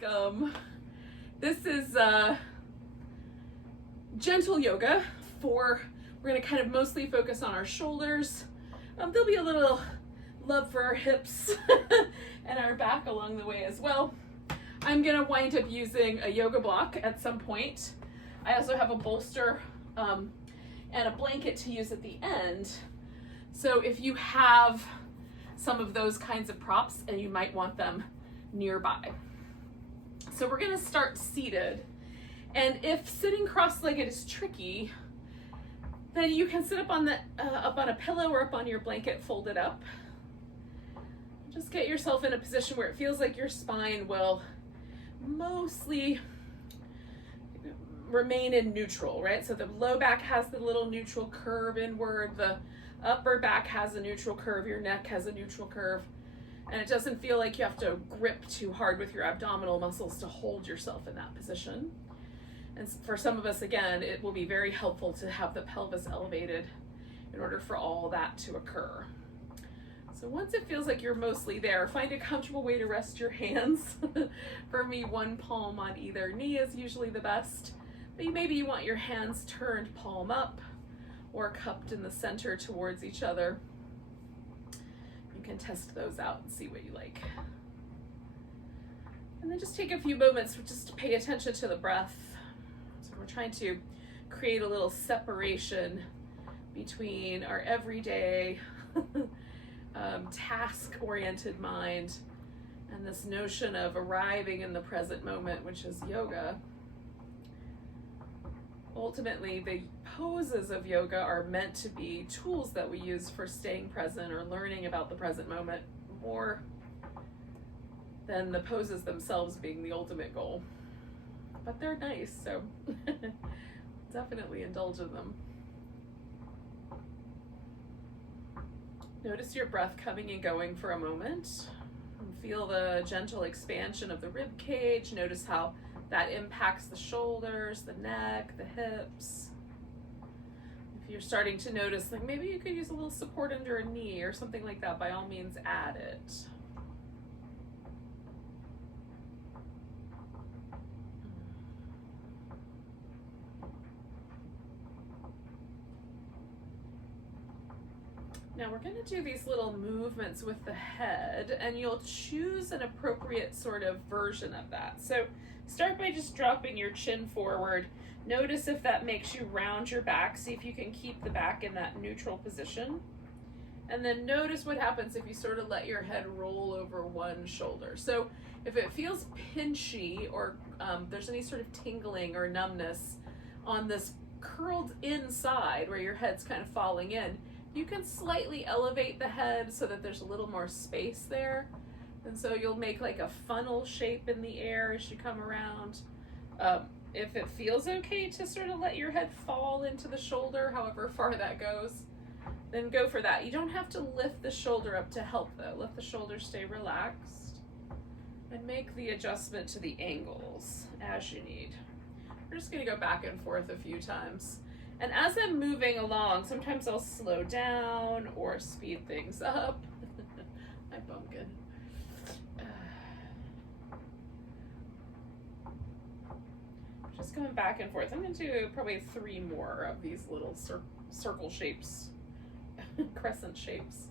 welcome. This is gentle yoga we're going to kind of mostly focus on our shoulders. There'll be a little love for our hips and our back along the way as well. I'm going to wind up using a yoga block at some point. I also have a bolster and a blanket to use at the end. So if you have some of those kinds of props, and you might want them nearby. So we're going to start seated. And if sitting cross-legged is tricky, then you can sit up on a pillow or up on your blanket folded up. Just get yourself in a position where it feels like your spine will mostly remain in neutral, right? So the low back has the little neutral curve inward, the upper back has a neutral curve, your neck has a neutral curve, and it doesn't feel like you have to grip too hard with your abdominal muscles to hold yourself in that position. And for some of us, again, it will be very helpful to have the pelvis elevated in order for all that to occur. So once it feels like you're mostly there, find a comfortable way to rest your hands. For me, one palm on either knee is usually the best. But maybe you want your hands turned palm up or cupped in the center towards each other. You can test those out and see what you like. And then just take a few moments just to pay attention to the breath. So we're trying to create a little separation between our everyday task-oriented mind and this notion of arriving in the present moment, which is yoga. Ultimately, the poses of yoga are meant to be tools that we use for staying present or learning about the present moment more than the poses themselves being the ultimate goal. But they're nice, so definitely indulge in them. Notice your breath coming and going for a moment. And feel the gentle expansion of the rib cage. Notice how that impacts the shoulders, the neck, the hips. If you're starting to notice, like maybe you could use a little support under a knee or something like that, by all means add it. Now we're going to do these little movements with the head, and you'll choose an appropriate sort of version of that. So start by just dropping your chin forward. Notice if that makes you round your back. See if you can keep the back in that neutral position. And then notice what happens if you sort of let your head roll over one shoulder. So if it feels pinchy or there's any sort of tingling or numbness on this curled inside where your head's kind of falling in, you can slightly elevate the head so that there's a little more space there. And so you'll make like a funnel shape in the air as you come around. If it feels okay to sort of let your head fall into the shoulder, however far that goes, then go for that. You don't have to lift the shoulder up to help though. Let the shoulder stay relaxed and make the adjustment to the angles as you need. We're just gonna go back and forth a few times. And as I'm moving along, sometimes I'll slow down or speed things up. Hi, pumpkin. Just going back and forth. I'm going to do probably 3 more of these little circle shapes, crescent shapes.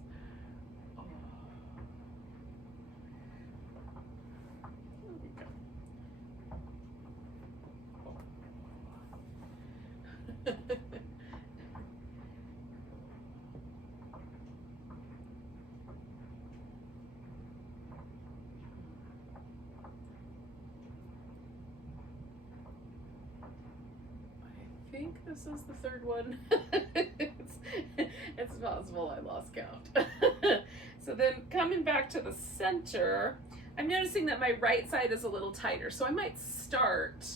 I think this is the 3rd one. It's possible I lost count. So then coming back to the center, I'm noticing that my right side is a little tighter. So I might start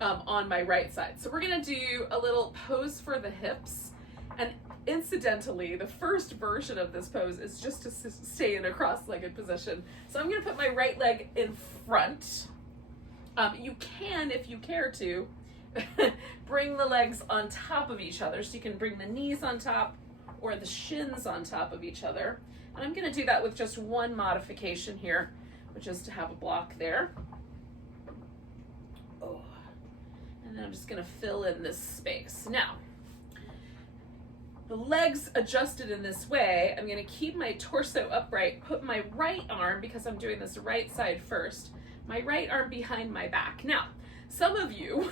on my right side. So we're gonna do a little pose for the hips. And incidentally, the first version of this pose is just to stay in a cross-legged position. So I'm gonna put my right leg in front. You can, if you care to, bring the legs on top of each other. So you can bring the knees on top or the shins on top of each other. And I'm gonna do that with just one modification here, which is to have a block there. And then I'm just gonna fill in this space. Now, the legs adjusted in this way, I'm gonna keep my torso upright, put my right arm, because I'm doing this right side first, my right arm behind my back. Now, some of you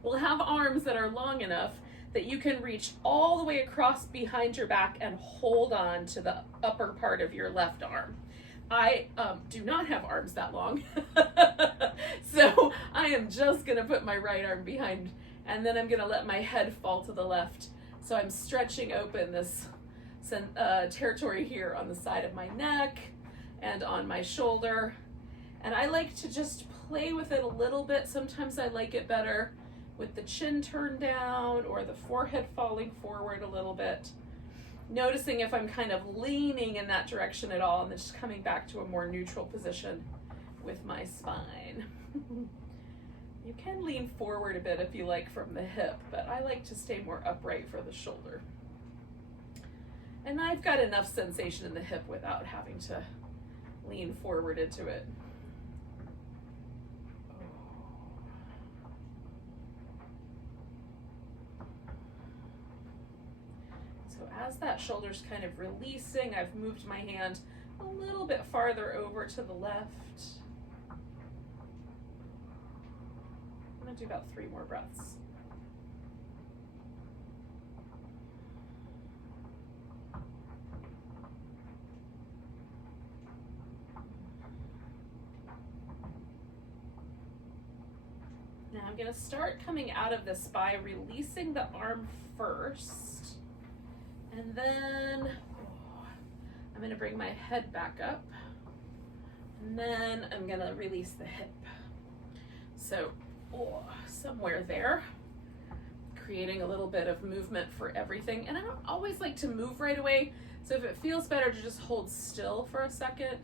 will have arms that are long enough that you can reach all the way across behind your back and hold on to the upper part of your left arm. I do not have arms that long, so I am just gonna put my right arm behind, and then I'm gonna let my head fall to the left. So I'm stretching open this territory here on the side of my neck and on my shoulder. And I like to just play with it a little bit. Sometimes I like it better with the chin turned down or the forehead falling forward a little bit. Noticing if I'm kind of leaning in that direction at all, and then just coming back to a more neutral position with my spine. You can lean forward a bit if you like from the hip, but I like to stay more upright for the shoulder. And I've got enough sensation in the hip without having to lean forward into it. So as that shoulder's kind of releasing, I've moved my hand a little bit farther over to the left. I'm gonna do about 3 more breaths. Now I'm gonna start coming out of this by releasing the arm first. And then I'm gonna bring my head back up. And then I'm gonna release the hip. So somewhere there, creating a little bit of movement for everything. And I don't always like to move right away, so if it feels better to just hold still for a second,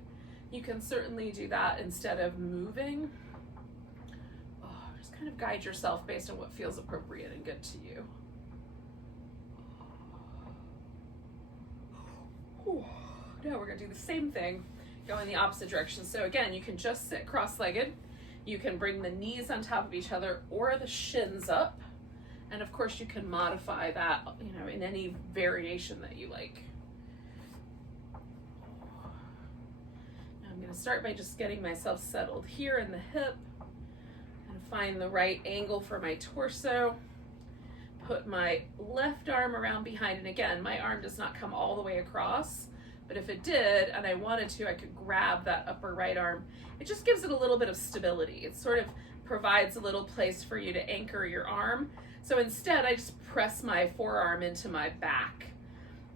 you can certainly do that instead of moving. Just kind of guide yourself based on what feels appropriate and good to you. Now we're gonna do the same thing, go in the opposite direction. So again, you can just sit cross-legged. You can bring the knees on top of each other or the shins up. And of course you can modify that, in any variation that you like. Now I'm gonna start by just getting myself settled here in the hip and find the right angle for my torso. Put my left arm around behind, and again, my arm does not come all the way across, but if it did, and I wanted to, I could grab that upper right arm. It just gives it a little bit of stability. It sort of provides a little place for you to anchor your arm. So instead, I just press my forearm into my back,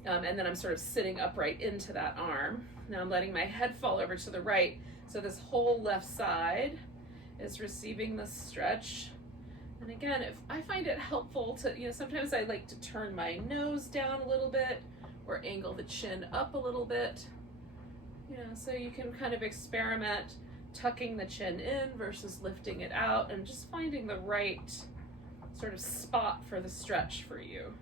and then I'm sort of sitting upright into that arm. Now I'm letting my head fall over to the right, so this whole left side is receiving the stretch. And again, if I find it helpful to, sometimes I like to turn my nose down a little bit or angle the chin up a little bit, so you can kind of experiment tucking the chin in versus lifting it out and just finding the right sort of spot for the stretch for you.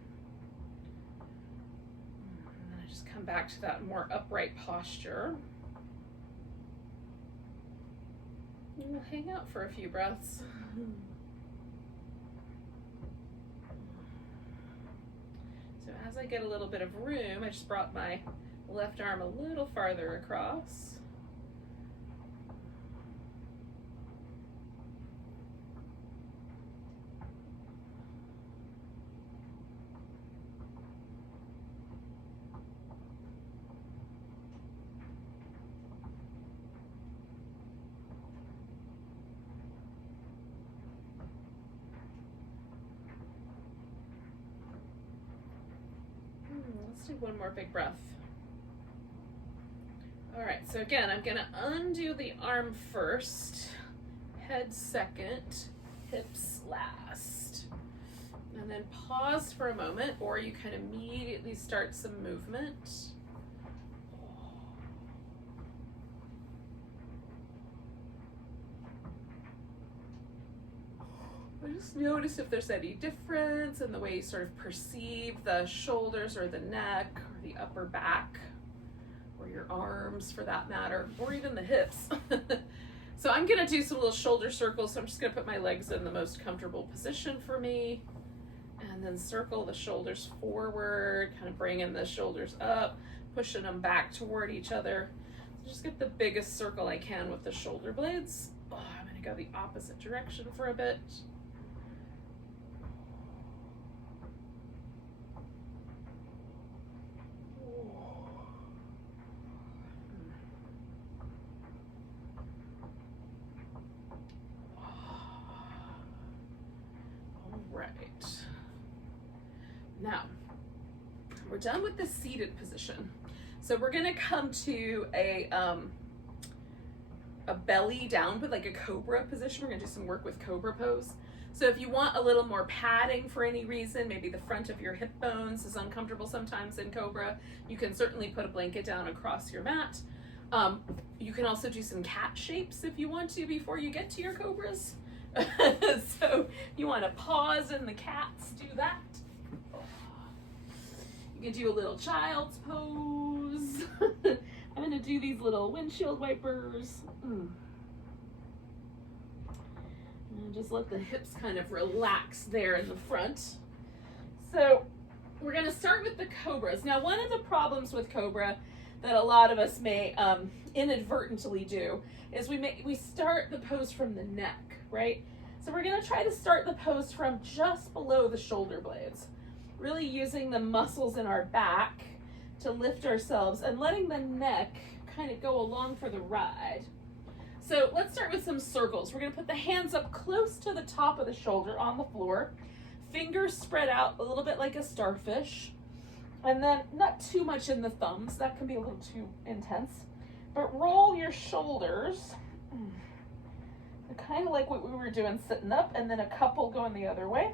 And then I just come back to that more upright posture. And we'll hang out for a few breaths. So as I get a little bit of room, I just brought my left arm a little farther across. Let's do one more big breath. All right, so again, I'm gonna undo the arm first, head second, hips last. And then pause for a moment, or you can immediately start some movement. Just notice if there's any difference in the way you sort of perceive the shoulders or the neck or the upper back or your arms for that matter, or even the hips. So I'm gonna do some little shoulder circles. So I'm just gonna put my legs in the most comfortable position for me. And then circle the shoulders forward, kind of bringing the shoulders up, pushing them back toward each other. Just get the biggest circle I can with the shoulder blades. Oh, I'm gonna go the opposite direction for a bit. Now, we're done with the seated position. So we're gonna come to a belly down, but like a Cobra position. We're gonna do some work with Cobra pose. So if you want a little more padding for any reason, maybe the front of your hip bones is uncomfortable sometimes in Cobra, you can certainly put a blanket down across your mat. You can also do some cat shapes if you want to before you get to your Cobras. So you wanna pause in the cats, do that. You can do a little child's pose. I'm gonna do these little windshield wipers. And just let the hips kind of relax there in the front. So we're gonna start with the Cobras. Now, one of the problems with Cobra that a lot of us may inadvertently do is we start the pose from the neck, right? So we're gonna try to start the pose from just below the shoulder blades. Really using the muscles in our back to lift ourselves and letting the neck kind of go along for the ride. So let's start with some circles. We're gonna put the hands up close to the top of the shoulder on the floor, fingers spread out a little bit like a starfish, and then not too much in the thumbs, that can be a little too intense, but roll your shoulders, kind of like what we were doing sitting up, and then a couple going the other way.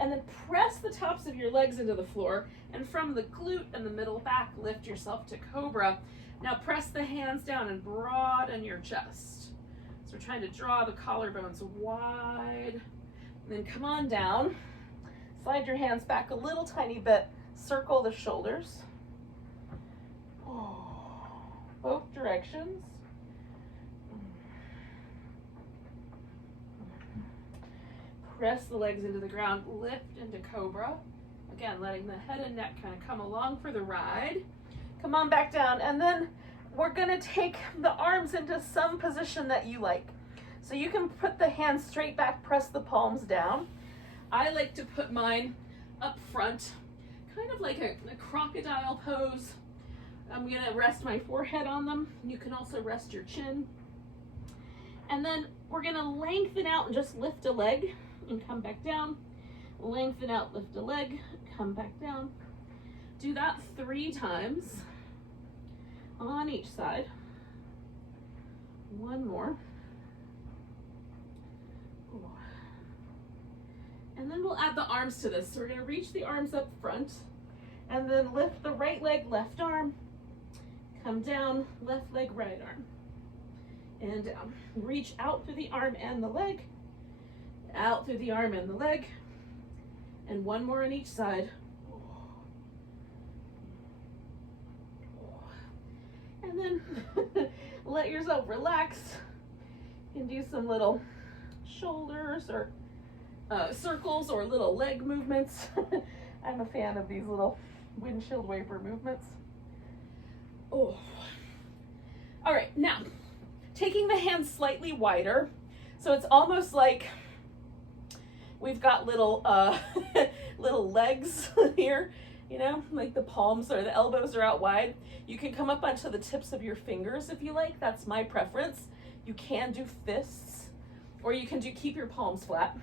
And then press the tops of your legs into the floor, and from the glute and the middle back, lift yourself to Cobra. Now press the hands down and broaden your chest. So we're trying to draw the collarbones wide. And then come on down. Slide your hands back a little tiny bit. Circle the shoulders. Both directions. Press the legs into the ground, lift into Cobra. Again, letting the head and neck kind of come along for the ride. Come on back down, and then we're gonna take the arms into some position that you like. So you can put the hands straight back, press the palms down. I like to put mine up front, kind of like a crocodile pose. I'm gonna rest my forehead on them. You can also rest your chin. And then we're gonna lengthen out and just lift a leg and come back down. Lengthen out, lift a leg, come back down. Do that 3 times on each side. One more. And then we'll add the arms to this. So we're gonna reach the arms up front and then lift the right leg, left arm, come down, left leg, right arm, and down. Reach out through the arm and the leg, out through the arm and the leg, and one more on each side. And then let yourself relax. You can do some little shoulders or circles or little leg movements. I'm a fan of these little windshield wiper movements. All right, now taking the hands slightly wider, so it's almost like we've got little little legs here, you know, like the palms or the elbows are out wide. You can come up onto the tips of your fingers if you like. That's my preference. You can do fists, or you can keep your palms flat.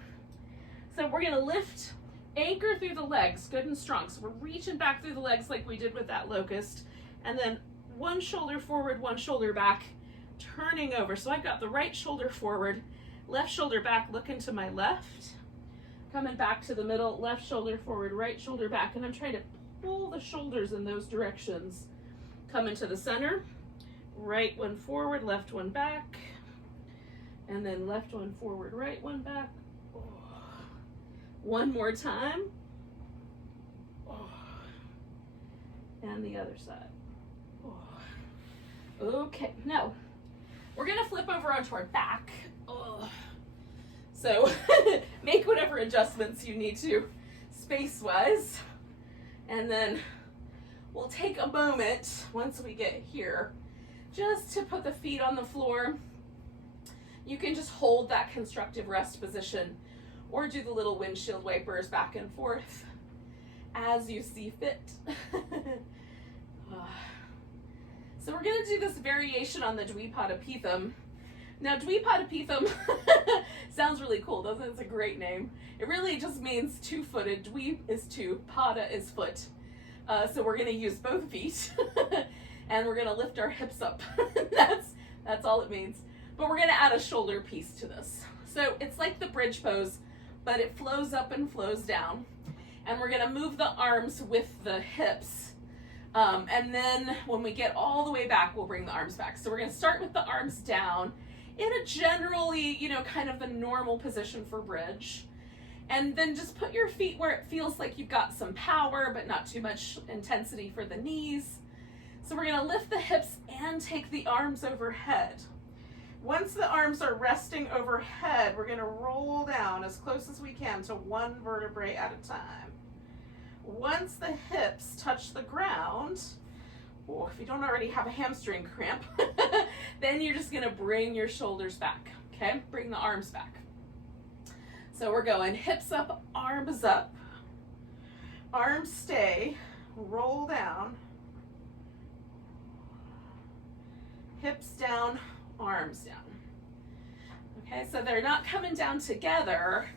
So we're gonna lift, anchor through the legs, good and strong. So we're reaching back through the legs like we did with that locust, and then one shoulder forward, one shoulder back, turning over. So I've got the right shoulder forward, left shoulder back, looking to my left, coming back to the middle, left shoulder forward, right shoulder back, and I'm trying to pull the shoulders in those directions. Come into the center, right one forward, left one back, and then left one forward, right one back. One more time. And the other side. Okay, now We're gonna flip over onto our back. Ugh. So make whatever adjustments you need to space-wise. And then we'll take a moment once we get here just to put the feet on the floor. You can just hold that constructive rest position or do the little windshield wipers back and forth as you see fit. So we're going to do this variation on the Dvipadapeetham. Now, Dvipadapeetham sounds really cool, doesn't it? It's a great name. It really just means two-footed. Dvi is two, pada is foot. So we're going to use both feet, and we're going to lift our hips up. That's all it means. But we're going to add a shoulder piece to this. So it's like the bridge pose, but it flows up and flows down. And we're going to move the arms with the hips. And then when we get all the way back, we'll bring the arms back. So we're going to start with the arms down in a generally, kind of a normal position for bridge. And then just put your feet where it feels like you've got some power, but not too much intensity for the knees. So we're going to lift the hips and take the arms overhead. Once the arms are resting overhead, we're going to roll down as close as we can to one vertebrae at a time. Once the hips touch the ground, if you don't already have a hamstring cramp, then you're just going to bring your shoulders back, okay? Bring the arms back. So we're going hips up, arms up, arms stay, roll down, hips down, arms down. Okay, so they're not coming down together,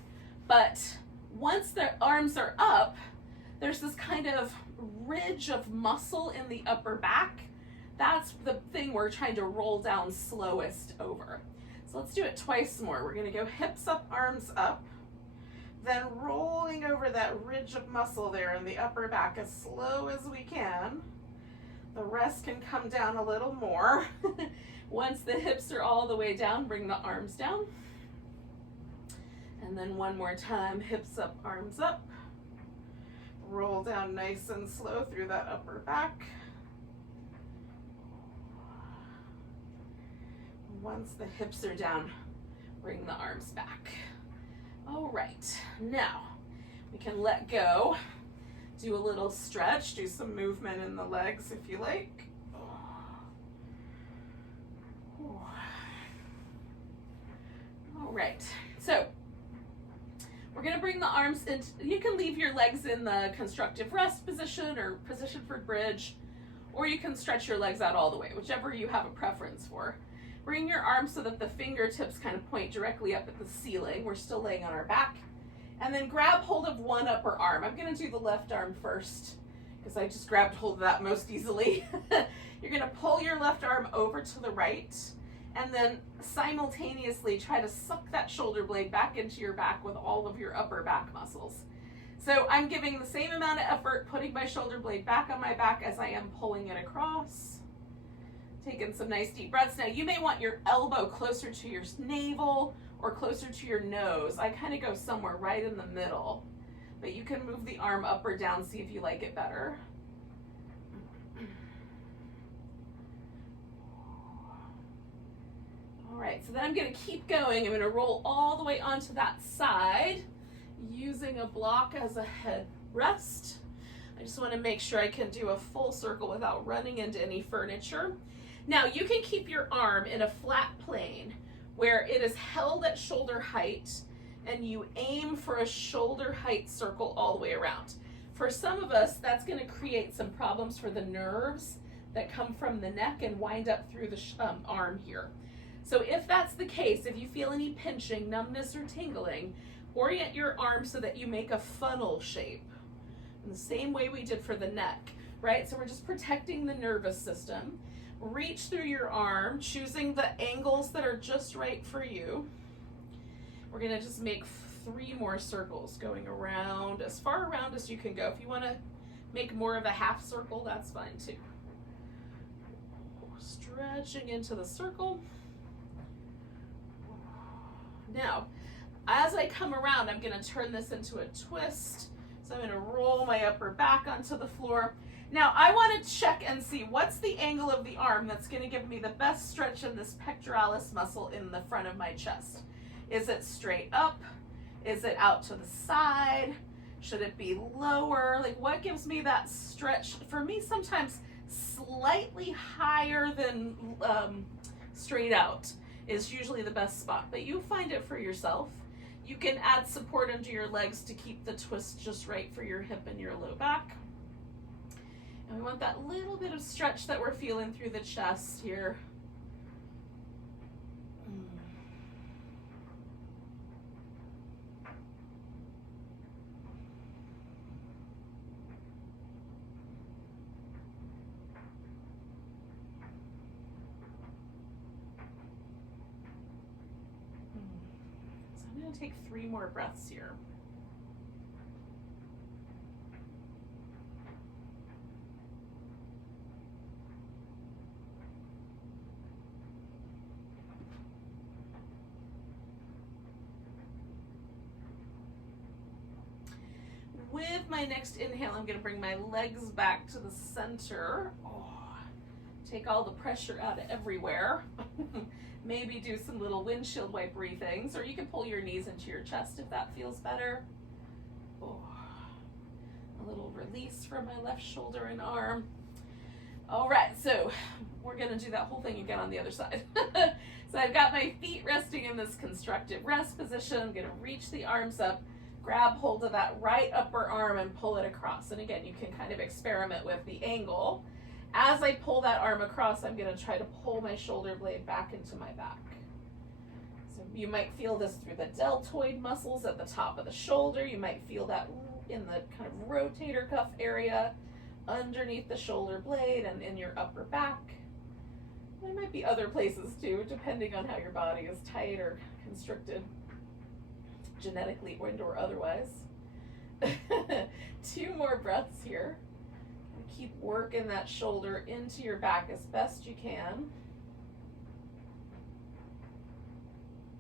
but once the arms are up, there's this kind of ridge of muscle in the upper back. That's the thing we're trying to roll down slowest over. So let's do it twice more. We're going to go hips up, arms up, then rolling over that ridge of muscle there in the upper back as slow as we can. The rest can come down a little more. Once the hips are all the way down, bring the arms down. And then one more time, hips up, arms up. Roll down nice and slow through that upper back. Once the hips are down, bring the arms back. All right, now we can let go. Do a little stretch, do some movement in the legs if you like. All right, so we're going to bring the arms in. You can leave your legs in the constructive rest position or position for bridge, or you can stretch your legs out all the way, whichever you have a preference for. Bring your arms so that the fingertips kind of point directly up at the ceiling. We're still laying on our back. And then grab hold of one upper arm. I'm going to do the left arm first because I just grabbed hold of that most easily. You're going to pull your left arm over to the right and then simultaneously try to suck that shoulder blade back into your back with all of your upper back muscles. So I'm giving the same amount of effort putting my shoulder blade back on my back as I am pulling it across. Taking some nice deep breaths. Now you may want your elbow closer to your navel or closer to your nose. I kind of go somewhere right in the middle, but you can move the arm up or down, see if you like it better. All right, so then I'm going to keep going. I'm going to roll all the way onto that side using a block as a head rest. I just want to make sure I can do a full circle without running into any furniture. Now you can keep your arm in a flat plane where it is held at shoulder height and you aim for a shoulder height circle all the way around. For some of us, that's going to create some problems for the nerves that come from the neck and wind up through the arm here. So if that's the case, if you feel any pinching, numbness, or tingling, orient your arm so that you make a funnel shape in the same way we did for the neck, right? So we're just protecting the nervous system. Reach through your arm, choosing the angles that are just right for you. We're going to just make 3 more circles going around, as far around as you can go. If you want to make more of a half circle, that's fine too. Stretching into the circle. Now, as I come around, I'm going to turn this into a twist. So I'm going to roll my upper back onto the floor. Now I want to check and see what's the angle of the arm that's going to give me the best stretch in this pectoralis muscle in the front of my chest. Is it straight up? Is it out to the side? Should it be lower? Like, what gives me that stretch? For me, sometimes slightly higher than straight out is usually the best spot, but you find it for yourself. You can add support under your legs to keep the twist just right for your hip and your low back. And we want that little bit of stretch that we're feeling through the chest here. So I'm going to take 3 more breaths here. With my next inhale, I'm going to bring my legs back to the center. Take all the pressure out of everywhere. Maybe do some little windshield wipery things, or you can pull your knees into your chest if that feels better. A little release from my left shoulder and arm. All right, so we're going to do that whole thing again on the other side. So I've got my feet resting in this constructive rest position. I'm going to reach the arms up, grab hold of that right upper arm and pull it across. And again, you can kind of experiment with the angle. As I pull that arm across, I'm going to try to pull my shoulder blade back into my back. So you might feel this through the deltoid muscles at the top of the shoulder. You might feel that in the kind of rotator cuff area, underneath the shoulder blade and in your upper back. There might be other places too, depending on how your body is tight or constricted, genetically or otherwise. 2 more breaths here. Keep working that shoulder into your back as best you can.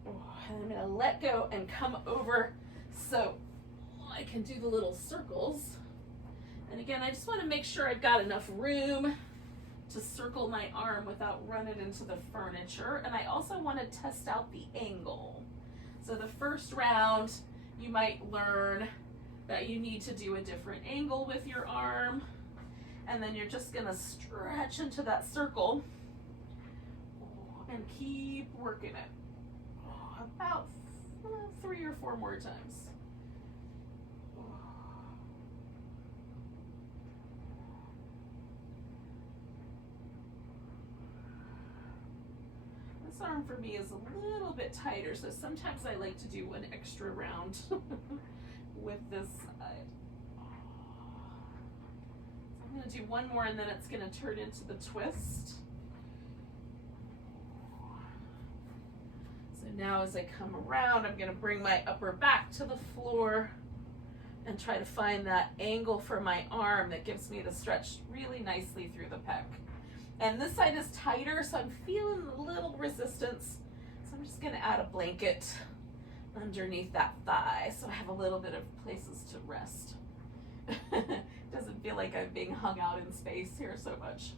And I'm going to let go and come over so I can do the little circles. And again, I just want to make sure I've got enough room to circle my arm without running into the furniture. And I also want to test out the angle. So the first round, you might learn that you need to do a different angle with your arm. And then you're just going to stretch into that circle and keep working it. About 3 or 4 more times. This arm for me is a little bit tighter, so sometimes I like to do an extra round with this side. I'm going to do 1 more and then it's going to turn into the twist. So now as I come around, I'm going to bring my upper back to the floor and try to find that angle for my arm that gives me the stretch really nicely through the pec. And this side is tighter, so I'm feeling a little resistance. So I'm just going to add a blanket underneath that thigh so I have a little bit of places to rest. Doesn't feel like I'm being hung out in space here so much.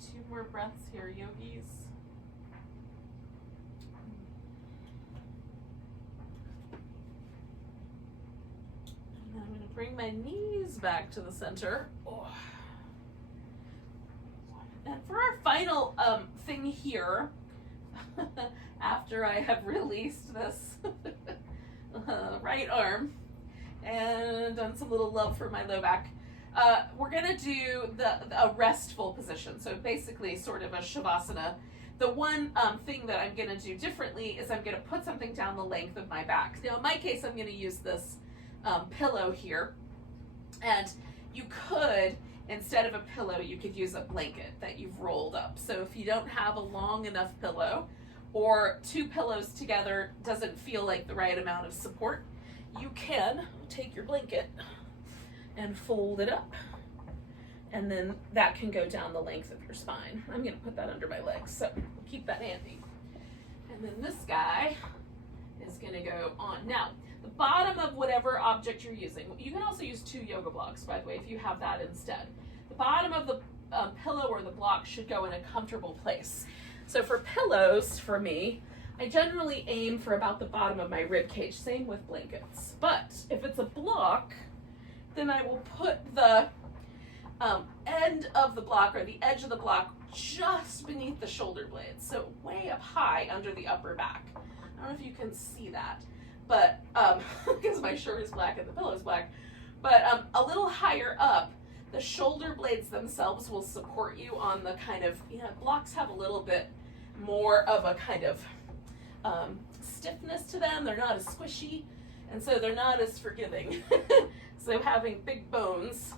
Two more breaths here, yogis. And then I'm going to bring my knees back to the center. And for our final thing here, after I have released this right arm and done some little love for my low back. We're gonna do a restful position, so basically sort of a Savasana. The one thing that I'm gonna do differently is I'm gonna put something down the length of my back. Now in my case, I'm gonna use this pillow here, and you could, instead of a pillow, you could use a blanket that you've rolled up. So if you don't have a long enough pillow, or two pillows together doesn't feel like the right amount of support, you can take your blanket and fold it up, and then that can go down the length of your spine. I'm gonna put that under my legs, so keep that handy. And then this guy is gonna go on. Now, the bottom of whatever object you're using, you can also use 2 yoga blocks, by the way, if you have that instead. The bottom of the pillow or the block should go in a comfortable place. So for pillows, for me, I generally aim for about the bottom of my rib cage, same with blankets. But if it's a block, then I will put the end of the block or the edge of the block just beneath the shoulder blades, so way up high under the upper back. I don't know if you can see that, but because my shirt is black and the pillow is black, but a little higher up, the shoulder blades themselves will support you on the kind of, blocks have a little bit more of a kind of stiffness to them. They're not as squishy, and so they're not as forgiving. So having big bones,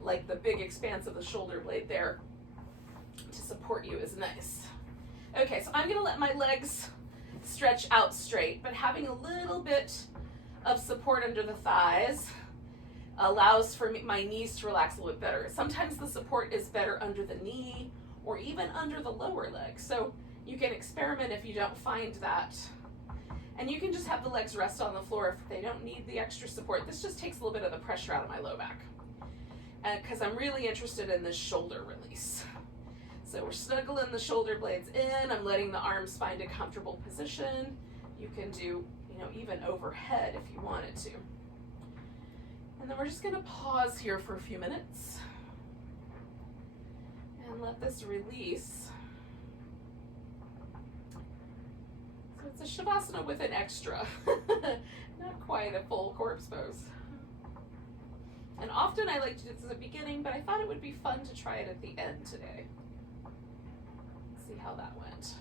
like the big expanse of the shoulder blade there, to support you is nice. Okay, so I'm gonna let my legs stretch out straight, but having a little bit of support under the thighs allows for my knees to relax a little bit better. Sometimes the support is better under the knee or even under the lower leg. So you can experiment if you don't find that. And you can just have the legs rest on the floor if they don't need the extra support. This just takes a little bit of the pressure out of my low back. Because I'm really interested in this shoulder release. So we're snuggling the shoulder blades in. I'm letting the arms find a comfortable position. You can do, even overhead if you wanted to. And then we're just gonna pause here for a few minutes and let this release. So it's a Shavasana with an extra, not quite a full corpse pose. And often I like to do this at the beginning, but I thought it would be fun to try it at the end today. See how that went.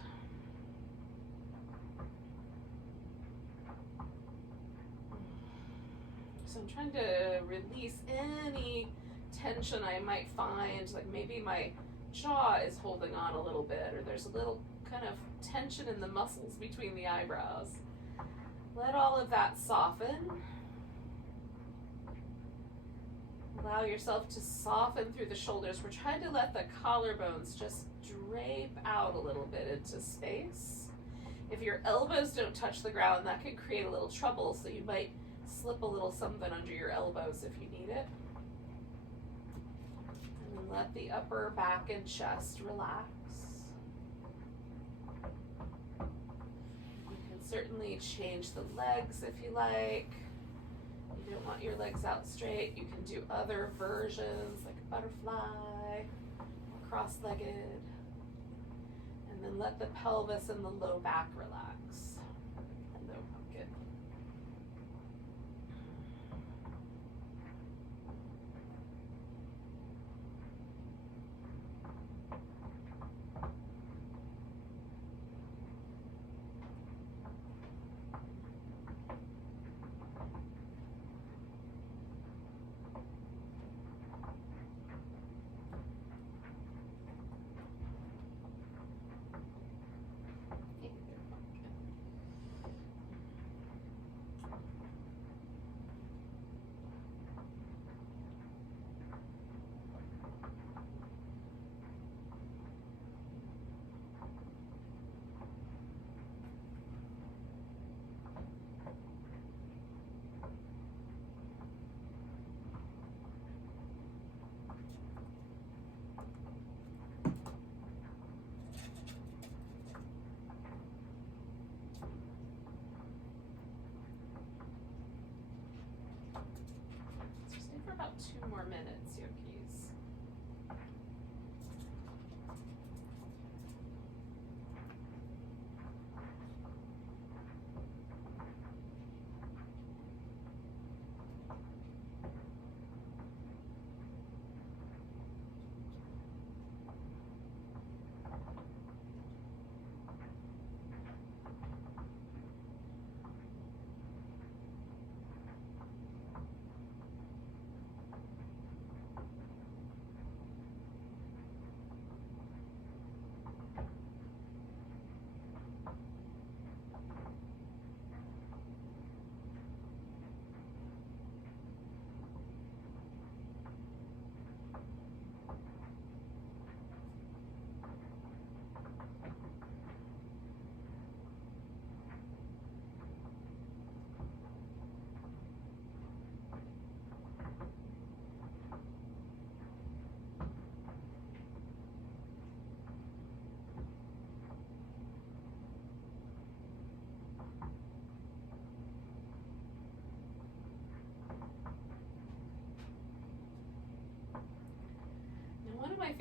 So I'm trying to release any tension I might find, like maybe my jaw is holding on a little bit, or there's a little kind of tension in the muscles between the eyebrows. Let all of that soften. Allow yourself to soften through the shoulders. We're trying to let the collarbones just drape out a little bit into space. If your elbows don't touch the ground, that could create a little trouble, so you might slip a little something under your elbows if you need it. And then let the upper back and chest relax. You can certainly change the legs if you like. You don't want your legs out straight, you can do other versions like a butterfly, cross-legged, and then let the pelvis and the low back relax. Hello, pumpkin.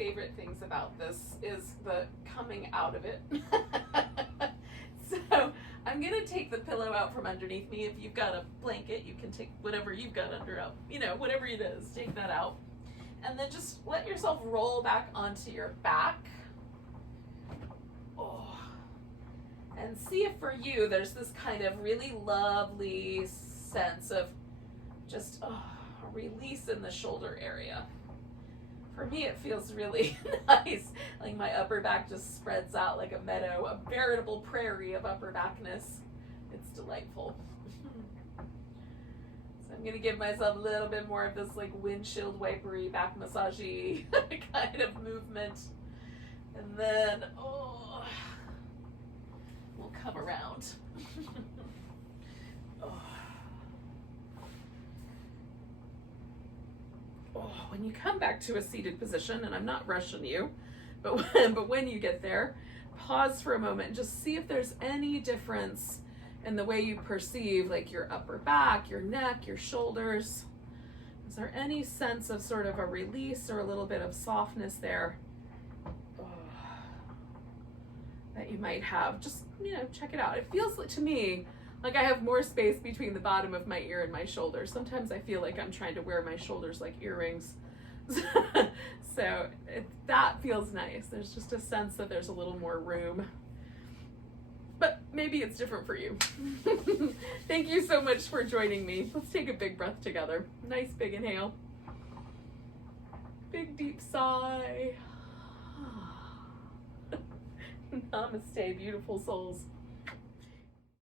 favorite things about this is the coming out of it. So I'm gonna take the pillow out from underneath me. If you've got a blanket, you can take whatever you've got under up, you know, whatever it is, take that out. And then just let yourself roll back onto your back. Oh. And see if for you there's this kind of really lovely sense of just a release in the shoulder area. For me, it feels really nice. Like my upper back just spreads out like a meadow, a veritable prairie of upper backness. It's delightful. So I'm gonna give myself a little bit more of this like windshield wipery, back massagey kind of movement. And then, oh, we'll come around. Oh. Oh, when you come back to a seated position, and I'm not rushing you, but when you get there, pause for a moment and just see if there's any difference in the way you perceive like your upper back, your neck, your shoulders. Is there any sense of sort of a release or a little bit of softness there that you might have? Just, you know, check it out. It feels like, to me, like I have more space between the bottom of my ear and my shoulder. Sometimes I feel like I'm trying to wear my shoulders like earrings. So that feels nice. There's just a sense that there's a little more room. But maybe it's different for you. Thank you so much for joining me. Let's take a big breath together. Nice big inhale. Big deep sigh. Namaste, beautiful souls.